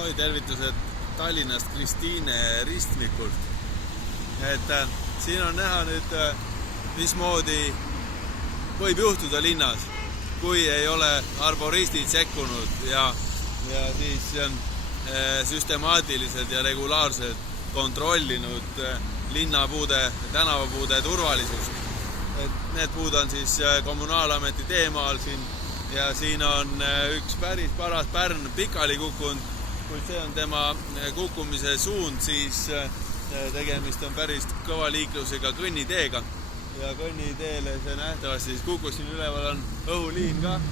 Ahoi, tervitused Tallinnast Kristiine ristmikult. Siin on näha nüüd, mismoodi võib juhtuda linnas, kui ei ole arboristid sekkunud ja siis süstemaatiliselt ja regulaarselt kontrollinud linnapuude, tänavapuude turvalisust. Need puud on siis kommunaalameti teemaal siin ja siin on üks päris paras pärn pikali kukkunud. Kui see on tema kukkumise suund, siis tegemist on päris kõva liiklusega kõnniteega. Ja kõnniteele see nähtavasti siis kukkus siin üleval on õhuliin ka,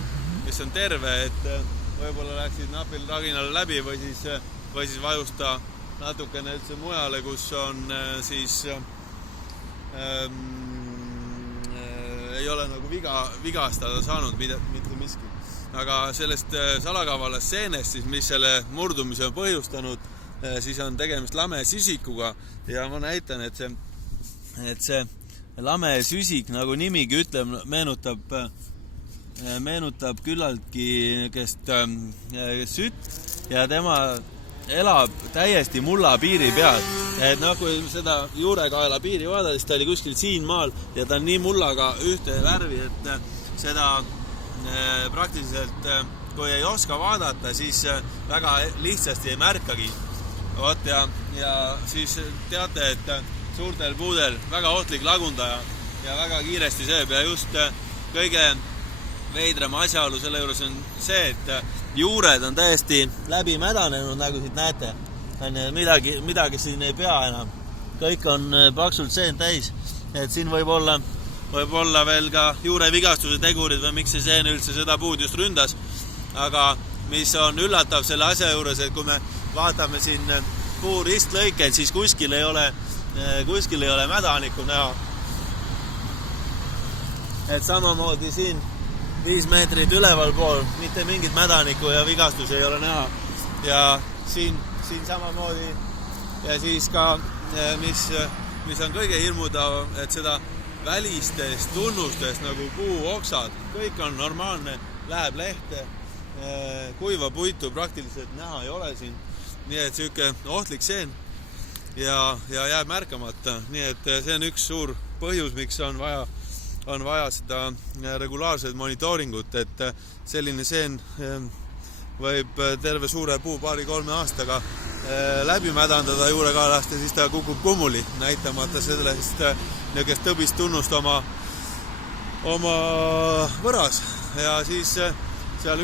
mis on terve, et võib-olla läksid napil taginale läbi või siis vajusta natukene üldse mujale, kus on siis ei ole nagu vigastada saanud mitte miski. Aga sellest salakavalast seenest, siis, mis selle murdumise on põhjustanud, siis on tegemist lame süsikuga ja ma näitan, et see lame süsik, nagu nimigi ütleb, meenutab küllaltki sütt ja tema elab täiesti mulla piiri peal. Et kui seda juurekaela piiri vaadata, siis ta oli kuskil siin maal ja ta on nii mullaga ühte värvi, et seda praktiliselt, kui ei oska vaadata, siis väga lihtsasti ei märkagi. Ja siis teate, et suurtel puudel väga ohtlik lagundaja ja väga kiiresti sööb ja just kõige veidram asjaolu selle juures on see, et juured on täiesti läbi mädanenud, nagu siit näete. Midagi siin ei pea enam. Kõik on paksult seen täis, et siin võib olla veel ka juurevigastuse tegurid või miks see seen üldse seda puud just ründas. Aga mis on üllatav selle asja juures, et kui me vaatame siin puu ristlõikeid, siis kuskil ei ole mädanikku näha. Et samamoodi siin 5 meetrit üleval pool, mitte mingit mädanikku ja vigastusi ei ole näha. Ja siin samamoodi ja siis ka, mis on kõige hirmutav, et seda välistest tunnustest nagu puuoksad, kõik on normaalne, läheb lehte, kuiva puitu praktiliselt näha ei ole siin. Nii et siuke ohtlik seen ja jääb märkamata. Nii et see on üks suur põhjus, miks on vaja seda regulaarset monitooringut, et selline seen võib terve suure puu 2-3 aastaga läbi mädandada juurekaelast ja siis ta kukub kummuli, näitamata sellest niisugust tõbist tunnust oma võras. Ja siis seal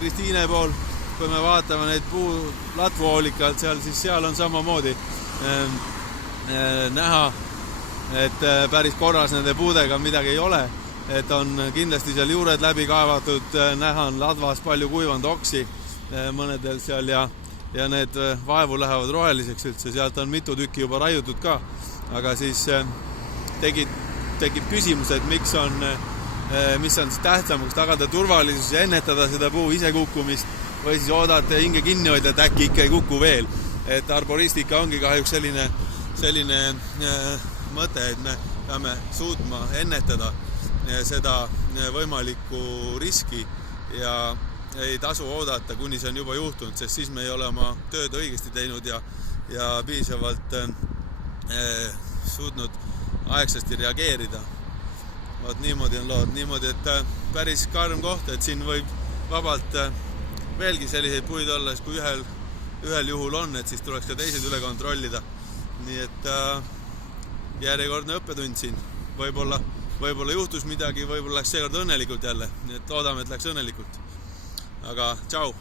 Kristiine pool, kui me vaatame neid puu latvoolikalt, seal on samamoodi näha, et päris korras nende puudega midagi ei ole. Et on kindlasti seal juured läbi kaevatud, näha on ladvas palju kuivanud oksi mõnedel seal ja need vaevu lähevad roheliseks üldse. Sealt on mitu tükki juba raiutud ka, aga siis tekib küsimus, et mis on siis tähtsam, kas tagada turvalisus ja ennetada seda puu ise kukkumist või siis oodata hinge kinni hoida, et äkki ikka ei kuku veel. Et arboristika ongi kahjuks selline mõte, et me peame suutma ennetada seda võimalikku riski ja ei tasu oodata, kuni see on juba juhtunud, sest siis me ei ole oma tööd õigesti teinud ja piisavalt suutnud aegsasti reageerida. Niimoodi on lood. Niimoodi, et päris karm koht, et siin võib vabalt veelgi selliseid puid olla, kui ühel juhul on, et siis tuleks ka teised üle kontrollida. Nii et järjekordne õppetund siin. Võib-olla juhtus midagi, võib-olla läks seekord õnnelikult jälle. Nii et loodame, et läks õnnelikult. Aga tšau!